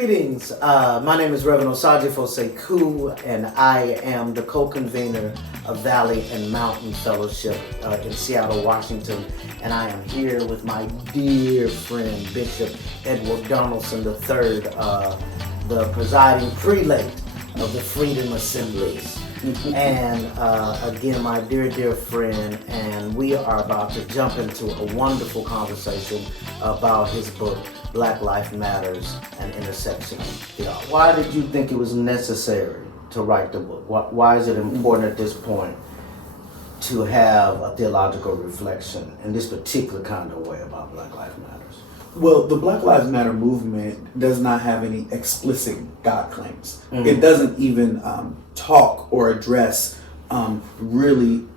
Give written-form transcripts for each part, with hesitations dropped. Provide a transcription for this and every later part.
Greetings. My name is Reverend Osagyefo Sekou, and I am the co-convener of Valley and Mountain Fellowship in Seattle, Washington. And I am here with my dear friend, Bishop Edward Donalson III, the presiding prelate of the Freedom Assemblies. And again, my dear friend, and we are about to jump into a wonderful conversation about his book, Black Life Matters and Intersectional Theology. Why did you think it was necessary to write the book? Why is it important at this point to have a theological reflection in this particular kind of way about Black Life Matters? Well, the Black Lives Matter movement does not have any explicit God claims. It doesn't even talk or address really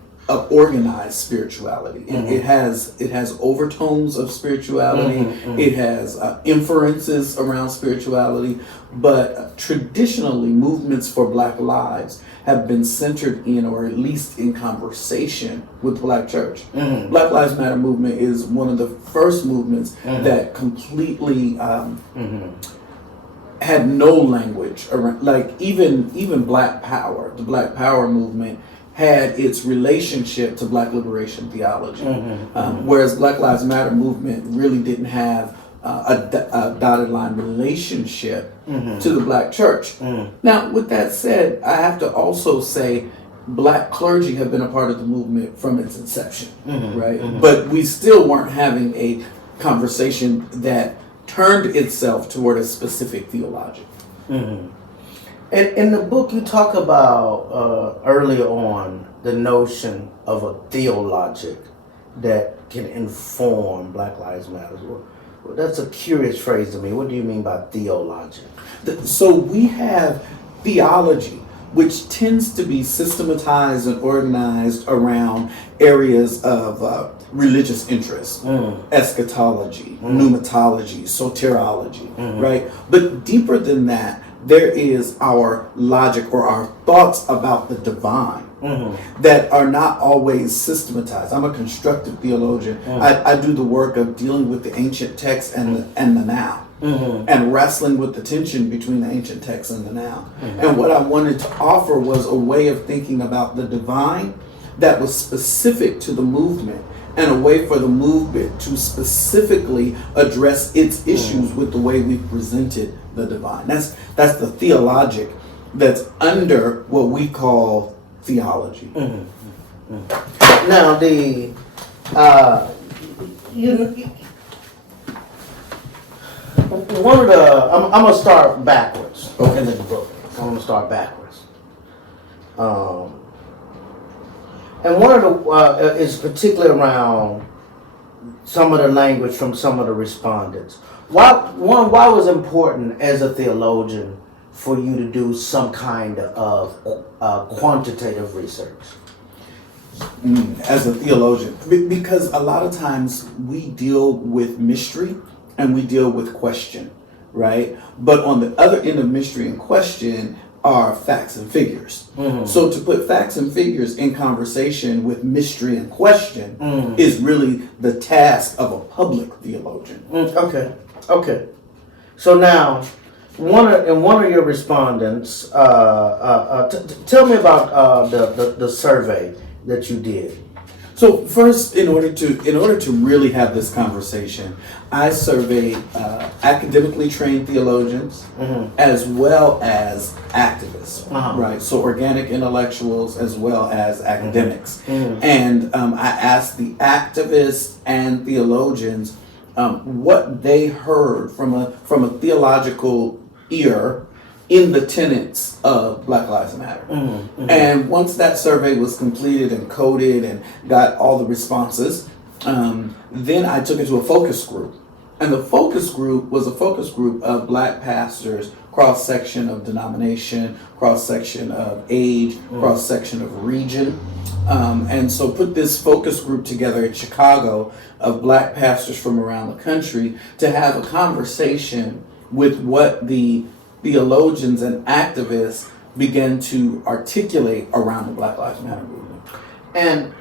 organized spirituality. It has overtones of spirituality. It has inferences around spirituality. But traditionally, movements for Black lives have been centered in, or at least in conversation with the Black church. Black Lives Matter movement is one of the first movements that completely had no language around, like even Black Power, the Black Power movement had its relationship to Black liberation theology, whereas Black Lives Matter movement really didn't have a dotted line relationship to the Black church. Now, with that said, I have to also say Black clergy have been a part of the movement from its inception, right? But we still weren't having a conversation that turned itself toward a specific theology. And in the book, you talk about early on the notion of a theologic that can inform Black Lives Matter. Well, that's a curious phrase to me. What do you mean by theologic? So we have theology, which tends to be systematized and organized around areas of religious interest, eschatology, pneumatology, soteriology, right? But deeper than that, there is our logic or our thoughts about the divine that are not always systematized. I'm a constructive theologian. I do the work of dealing with the ancient text and the now, and wrestling with the tension between the ancient text and the now. And what I wanted to offer was a way of thinking about the divine that was specific to the movement, and a way for the movement to specifically address its issues with the way we presented the divine. That's the theologic that's under what we call theology. Now, I'm gonna start backwards in the book. I'm gonna start backwards. And one of the is particularly around some of the language from some of the respondents. Why was it important as a theologian for you to do some kind of quantitative research? As a theologian, because a lot of times we deal with mystery and we deal with question, right? But on the other end of mystery and question are facts and figures. So to put facts and figures in conversation with mystery and question is really the task of a public theologian. Okay. So now, one of your respondents, tell me about the survey that you did. So first, in order to really have this conversation, I surveyed academically trained theologians as well as activists, right? So organic intellectuals as well as academics. And I asked the activists and theologians what they heard from a theological ear in the tenets of Black Lives Matter. And once that survey was completed and coded and got all the responses, then I took it to a focus group. And the focus group was a focus group of Black pastors, cross-section of denomination, cross-section of age, cross-section of region. And so put this focus group together in Chicago of Black pastors from around the country to have a conversation with what the theologians and activists began to articulate around the Black Lives Matter movement. And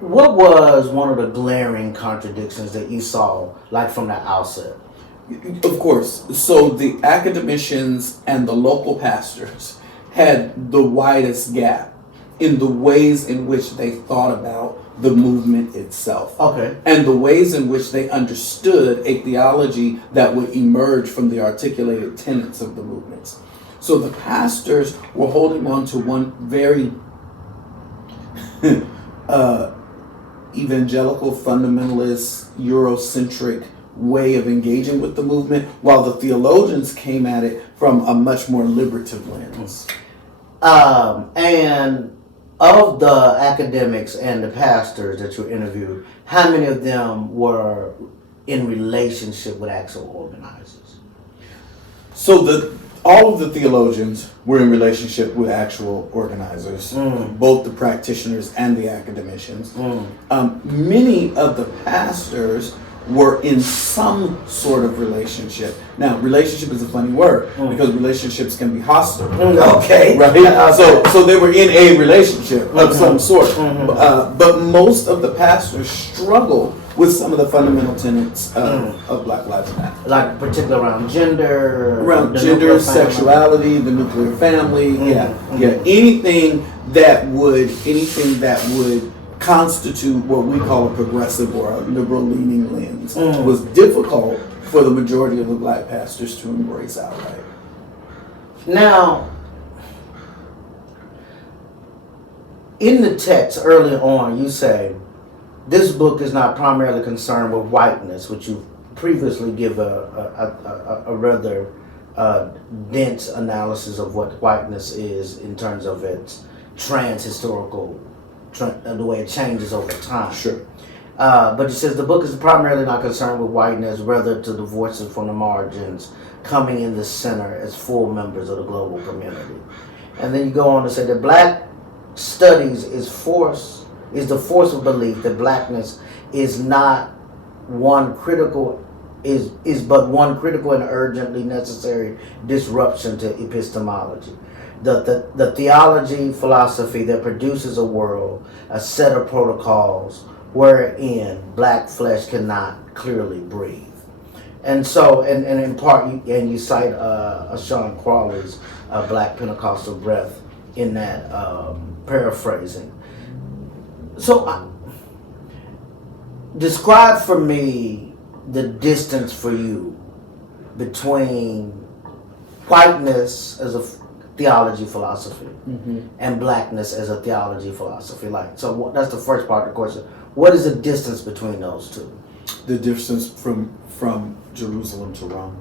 what was one of the glaring contradictions that you saw, like from the outset? Of course. So the academicians and the local pastors had the widest gap in the ways in which they thought about the movement itself. Okay. And the ways in which they understood a theology that would emerge from the articulated tenets of the movements. So the pastors were holding on to one very evangelical, fundamentalist, Eurocentric way of engaging with the movement, while the theologians came at it from a much more liberative lens. And of the academics and the pastors that you interviewed, how many of them were in relationship with actual organizers? So all of the theologians were in relationship with actual organizers, both the practitioners and the academicians. Many of the pastors were in some sort of relationship. Now, relationship is a funny word because relationships can be hostile. Okay. Right? So they were in a relationship of some sort. But most of the pastors struggled with some of the fundamental tenets of Black Lives Matter. Like particularly around gender? Around gender, sexuality, the nuclear family, anything that would constitute what we call a progressive or a liberal leaning lens was difficult for the majority of the Black pastors to embrace outright. Now, in the text early on, you say, this book is not primarily concerned with whiteness, which you previously give a rather dense analysis of what whiteness is in terms of its trans-historical, the way it changes over time. Sure. But it says the book is primarily not concerned with whiteness, rather to the voices from the margins coming in the center as full members of the global community. And then you go on to say that Black studies is the force of belief that blackness is not one critical but one critical and urgently necessary disruption to epistemology. The theology philosophy that produces a world, a set of protocols wherein black flesh cannot clearly breathe. And so, and in part, you cite Sean Crawley's Black Pentecostal Breath in that paraphrasing. So, describe for me the distance for you between whiteness as a theology philosophy and blackness as a theology philosophy. So that's the first part of the question. What is the distance between those two? The distance from Jerusalem to Rome.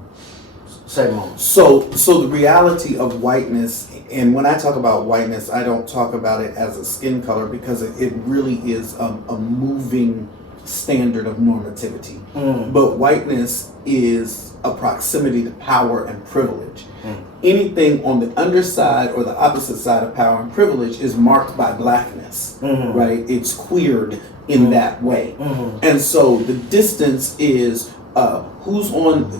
Say more. So the reality of whiteness, and when I talk about whiteness, I don't talk about it as a skin color because it really is a moving standard of normativity. But whiteness is a proximity to power and privilege. Anything on the underside or the opposite side of power and privilege is marked by blackness, right? It's queered in that way. And so the distance is who's on.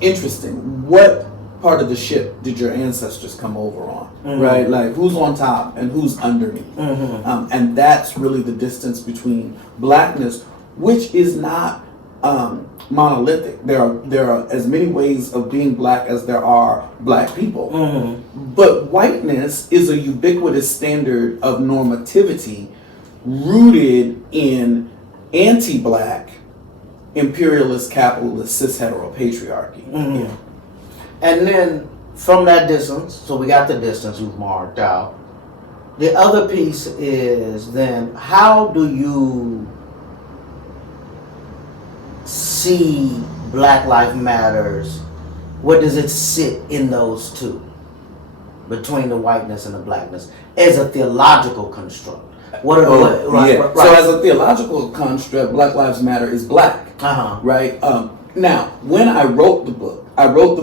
Interesting. What part of the ship did your ancestors come over on, right? Like who's on top and who's underneath. And that's really the distance between blackness, which is not monolithic. There are as many ways of being black as there are black people. But whiteness is a ubiquitous standard of normativity rooted in anti-black imperialist, capitalist, cis heteropatriarchy. And then from that distance, so we got the distance you've marked out. The other piece is then how do you see Black Lives Matters? Where does it sit in those two, between the whiteness and the blackness, as a theological construct? What are right. So as a theological construct, Black Lives Matter is black, right? Now, when I wrote the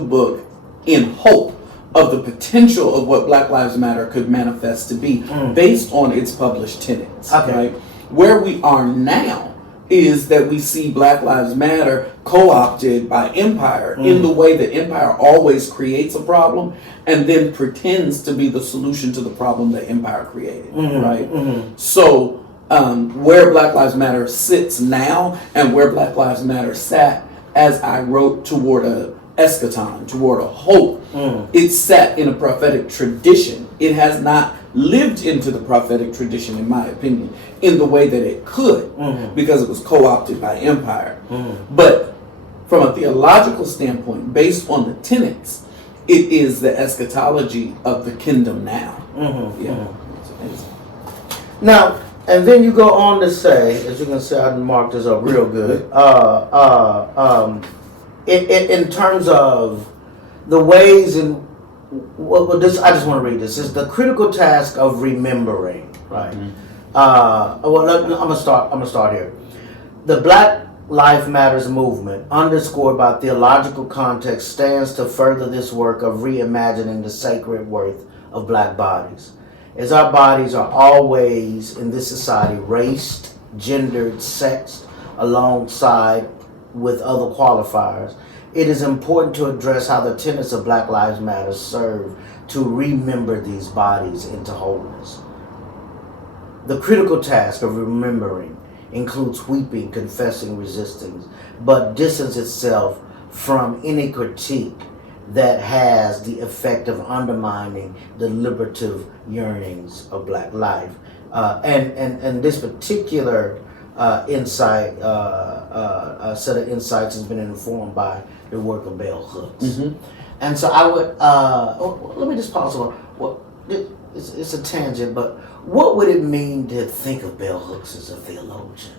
book in hope of the potential of what Black Lives Matter could manifest to be based on its published tenets, right? Where we are now is that we see Black Lives Matter co-opted by empire in the way that empire always creates a problem and then pretends to be the solution to the problem that empire created, right? So where Black Lives Matter sits now and where Black Lives Matter sat as I wrote toward a eschaton, toward a hope. It's set in a prophetic tradition. It has not lived into the prophetic tradition, in my opinion, in the way that it could, because it was co-opted by empire. But from a theological standpoint, based on the tenets, it is the eschatology of the kingdom now. Now, and then you go on to say, as you can see, I marked this up real good. In terms of the ways in this, I just want to read this. Is the critical task of remembering, right? I'm gonna start here. The Black Lives Matters movement, underscored by theological context, stands to further this work of reimagining the sacred worth of Black bodies. As our bodies are always in this society raced, gendered, sexed, alongside with other qualifiers, it is important to address how the tenets of Black Lives Matter serve to remember these bodies into wholeness. The critical task of remembering includes weeping, confessing, resisting, but distance itself from any critique that has the effect of undermining the liberative yearnings of Black life. And this particular set of insights has been informed by the work of bell hooks. And so I would, let me just pause on, it's a tangent, but what would it mean to think of bell hooks as a theologian?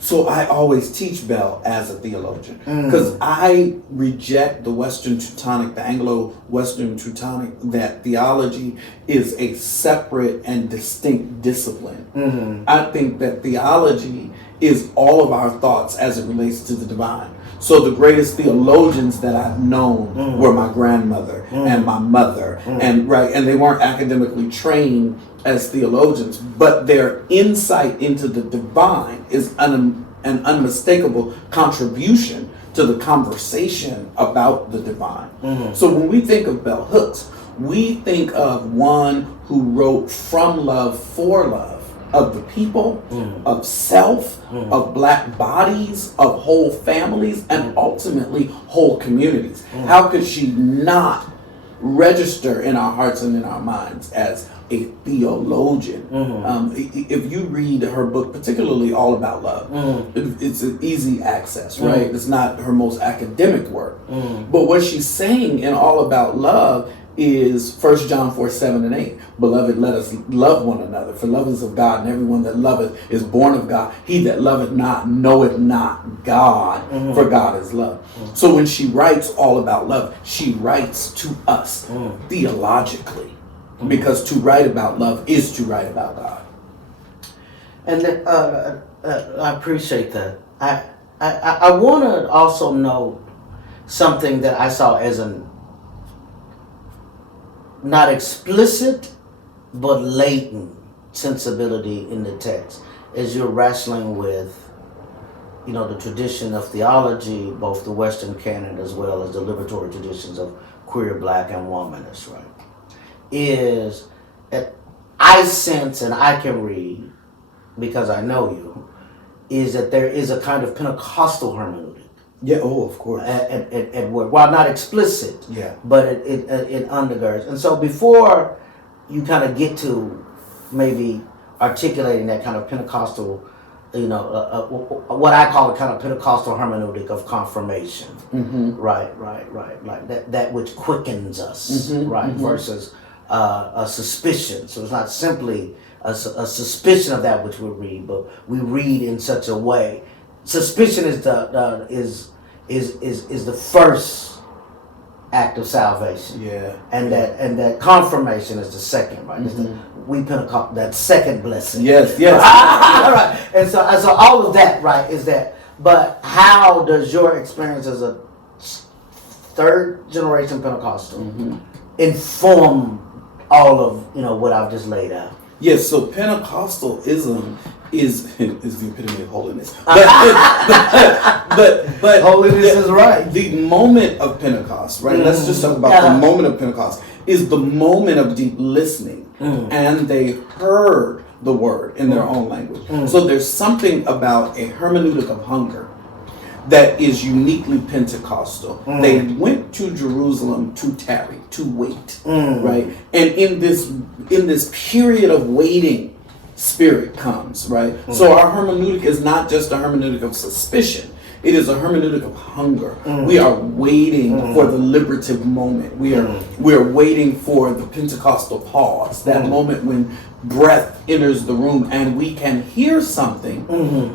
So I always teach Bell as a theologian because I reject the Western Teutonic, the Anglo-Western Teutonic, that theology is a separate and distinct discipline. I think that theology is all of our thoughts as it relates to the divine. So the greatest theologians that I've known were my grandmother and my mother, and they weren't academically trained as theologians, but their insight into the divine is an unmistakable contribution to the conversation about the divine. So when we think of bell hooks, we think of one who wrote from love for love, of the people, of self, of Black bodies, of whole families, and ultimately whole communities. How could she not register in our hearts and in our minds as a theologian? If you read her book, particularly All About Love, it's an easy access, right? It's not her most academic work. But what she's saying in All About Love is 1 John 4:7-8. Beloved, let us love one another, for love is of God, and everyone that loveth is born of God. He that loveth not knoweth not God, for God is love. So when she writes All About Love, she writes to us theologically, because to write about love is to write about God. And I appreciate that. I want to also note something that I saw as an not explicit, but latent sensibility in the text as you're wrestling with, the tradition of theology, both the Western canon as well as the liberatory traditions of queer, Black, and womanish, right? Is that I sense, and I can read, because I know you, is that there is a kind of Pentecostal hermeneutic. Yeah, of course. At work, while not explicit, but it undergirds. And so before you kind of get to maybe articulating that kind of Pentecostal, what I call a kind of Pentecostal hermeneutic of confirmation, right, like that which quickens us, versus a suspicion. So it's not simply a suspicion of that which we read, but we read in such a way. Suspicion is the first act of salvation. And that confirmation is the second, right? We Pentecost, that second blessing. Yes. Right. And so all of that, right, is that. But how does your experience as a third generation Pentecostal inform all of what I've just laid out? Yes. So Pentecostalism is the epitome of holiness. But holiness is right. The moment of Pentecost, right? Let's just talk about the moment of Pentecost, is the moment of deep listening. And they heard the word in their own language. So there's something about a hermeneutic of hunger that is uniquely Pentecostal. They went to Jerusalem to tarry, to wait, right? And in this period of waiting, Spirit comes, right? So our hermeneutic is not just a hermeneutic of suspicion. It is a hermeneutic of hunger. We are waiting for the liberative moment. We are waiting for the Pentecostal pause, that moment when breath enters the room and we can hear something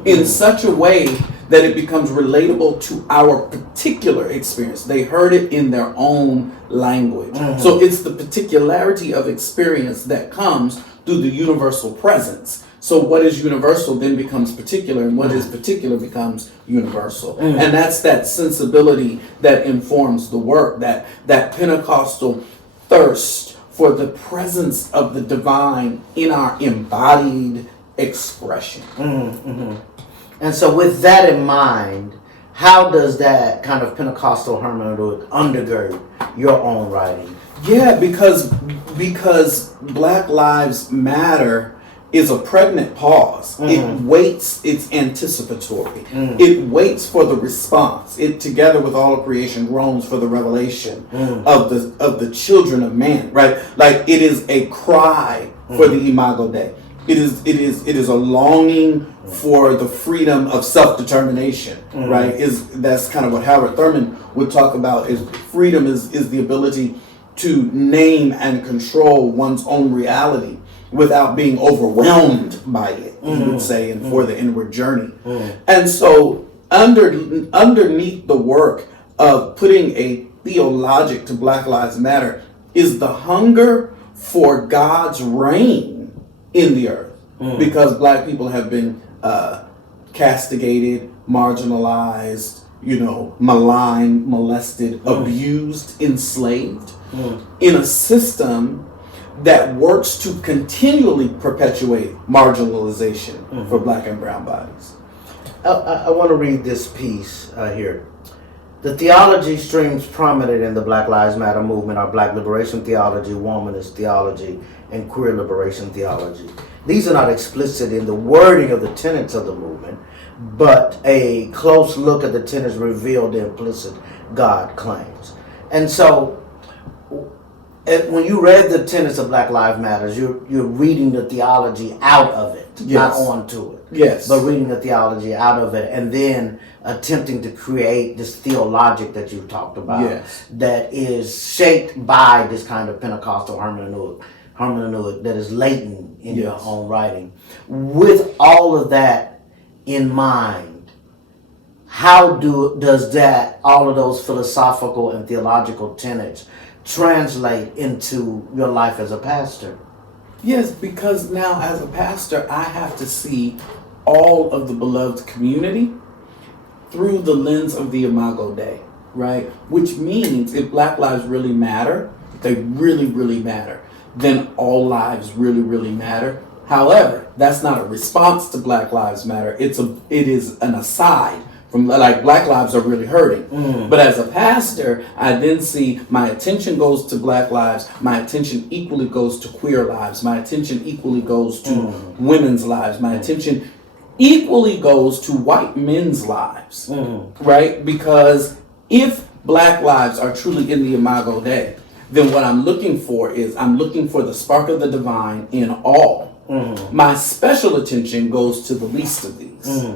in such a way that it becomes relatable to our particular experience. They heard it in their own language. So it's the particularity of experience that comes through the universal presence. So what is universal then becomes particular, and what is particular becomes universal. And that's that sensibility that informs the work, that Pentecostal thirst for the presence of the divine in our embodied expression. And so with that in mind, how does that kind of Pentecostal hermeneutic undergird your own writing? Yeah, because Black Lives Matter is a pregnant pause. It waits, it's anticipatory. It waits for the response. It, together with all of creation, groans for the revelation of the children of man, right? Like, it is a cry for the Imago Dei. It is a longing for the freedom of self-determination, right? That's kind of what Howard Thurman would talk about, is freedom is the ability to name and control one's own reality without being overwhelmed by it, he would say, and for the inward journey. And so underneath the work of putting a theologic to Black Lives Matter is the hunger for God's reign in the earth. Because Black people have been castigated, marginalized, maligned, molested, abused, enslaved in a system that works to continually perpetuate marginalization for Black and brown bodies. I want to read this piece here. The theology streams prominent in the Black Lives Matter movement are Black liberation theology, womanist theology, and queer liberation theology. These are not explicit in the wording of the tenets of the movement, but a close look at the tenets reveal the implicit God claims. And so, when you read the tenets of Black Lives Matter, you're reading the theology out of it, not onto it. Yes. But reading the theology out of it, and then attempting to create this theologic that you talked about, that is shaped by this kind of Pentecostal hermeneutic that is latent in your own writing. With all of that in mind, how does that, all of those philosophical and theological tenets, translate into your life as a pastor? Yes, because now as a pastor, I have to see all of the beloved community through the lens of the Imago Dei, right? Which means if Black lives really matter, they really, really matter, then all lives really, really matter. However, that's not a response to Black Lives Matter. It is an aside from, like, Black lives are really hurting. But as a pastor, I then see my attention goes to Black lives, my attention equally goes to queer lives, my attention equally goes to women's lives, my attention equally goes to white men's lives, right? Because if Black lives are truly in the Imago Dei, then what I'm looking for is the spark of the divine in all. My special attention goes to the least of these.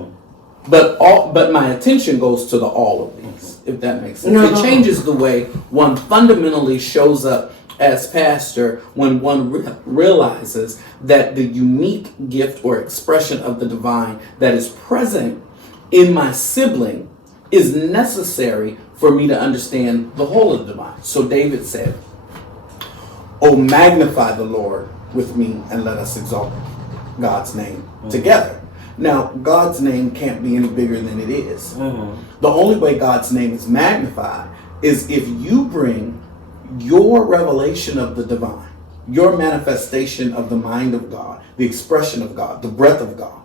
But my attention goes to the all of these, if that makes sense. It changes the way one fundamentally shows up as pastor when one realizes that the unique gift or expression of the divine that is present in my sibling is necessary for me to understand the whole of the divine. So David said, "Oh, magnify the Lord with me and let us exalt God's name together." Now, God's name can't be any bigger than it is. The only way God's name is magnified is if you bring your revelation of the divine, your manifestation of the mind of God, the expression of God, the breath of God,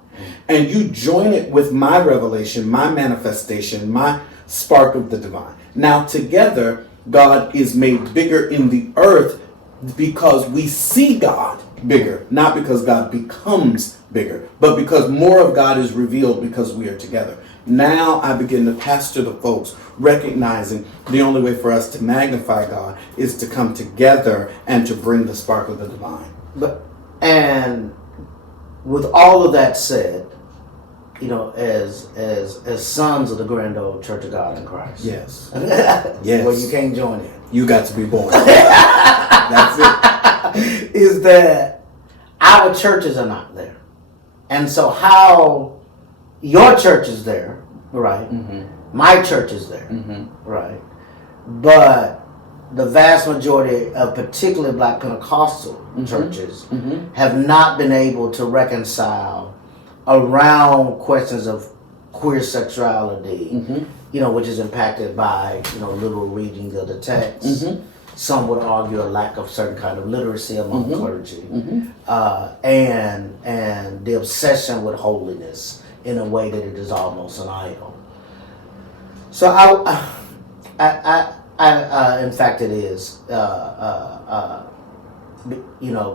and you join it with my revelation, my manifestation, my spark of the divine. Now, together, God is made bigger in the earth because we see God bigger, not because God becomes bigger, but because more of God is revealed because we are together. Now I begin to pastor the folks, recognizing the only way for us to magnify God is to come together and to bring the spark of the divine. And with all of that said, as sons of the Grand Old Church of God in Christ. Yes. Yes. Well, you can't join in. You got to be born. That's it. Is that our churches are not there. And so how your church is there, right? Mm-hmm. My church is there, right? But the vast majority of particularly Black Pentecostal churches have not been able to reconcile around questions of queer sexuality, which is impacted by, little reading of the text. Some would argue a lack of certain kind of literacy among clergy, and the obsession with holiness in a way that it is almost an idol. So in fact, it is,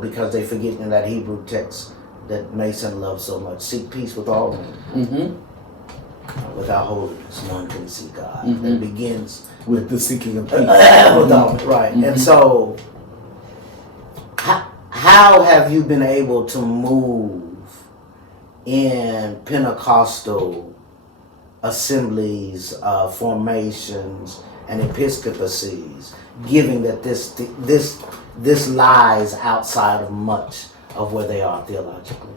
because they forget in that Hebrew text that Mason loves so much. Seek peace with all men. Without holiness, none can see God. It begins with the seeking of peace. Right. And so, how have you been able to move in Pentecostal assemblies, formations, and episcopacies, given that this lies outside of much of where they are theologically?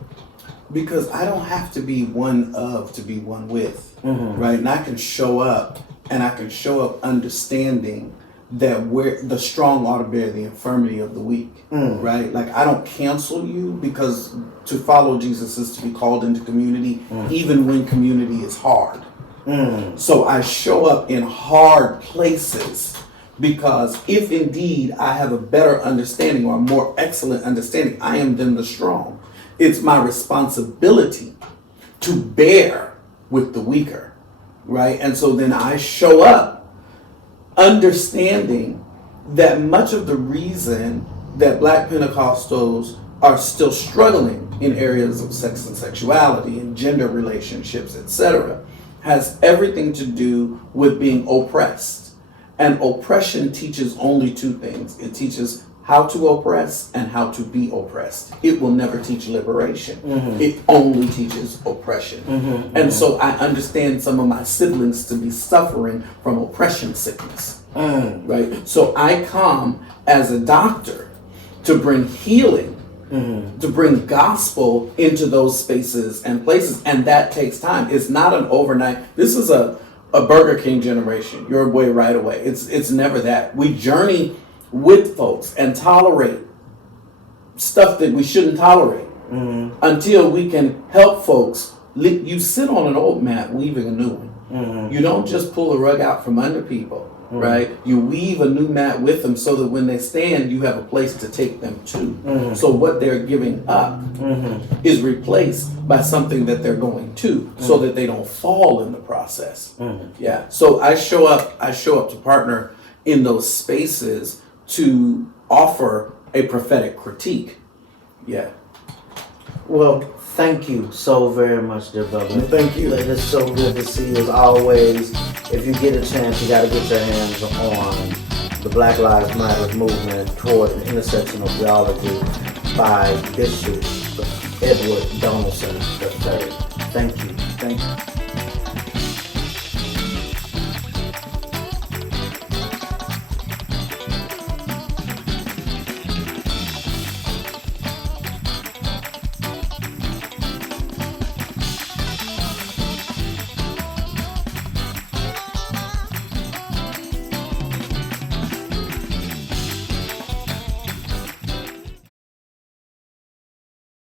Because I don't have to be one of to be one with, right? And I can show up, understanding that the strong ought to bear the infirmity of the weak, right? Like, I don't cancel you, because to follow Jesus is to be called into community, even when community is hard. So I show up in hard places, because if indeed I have a better understanding or a more excellent understanding, I am then the strong. It's my responsibility to bear with the weaker, right? And so then I show up understanding that much of the reason that Black Pentecostals are still struggling in areas of sex and sexuality and gender relationships, etc., has everything to do with being oppressed. And oppression teaches only two things. It teaches how to oppress and how to be oppressed. It will never teach liberation. It only teaches oppression. And so I understand some of my siblings to be suffering from oppression sickness, right? So I come as a doctor to bring healing, to bring gospel into those spaces and places, and that takes time. It's not an overnight. This is a Burger King generation, your way right away. It's never that. We journey with folks and tolerate stuff that we shouldn't tolerate until we can help folks. You sit on an old mat weaving a new one. You don't just pull the rug out from under people, right? You weave a new mat with them so that when they stand, you have a place to take them to. So what they're giving up is replaced by something that they're going to, so that they don't fall in the process. Yeah. So I show up to partner in those spaces to offer a prophetic critique. Yeah. Well, thank you so very much, dear brother. Thank you. It's so good to see you as always. If you get a chance, you got to get your hands on the Black Lives Matter movement toward intersectional theology by Bishop Edward Donalson III. Thank you. Thank you.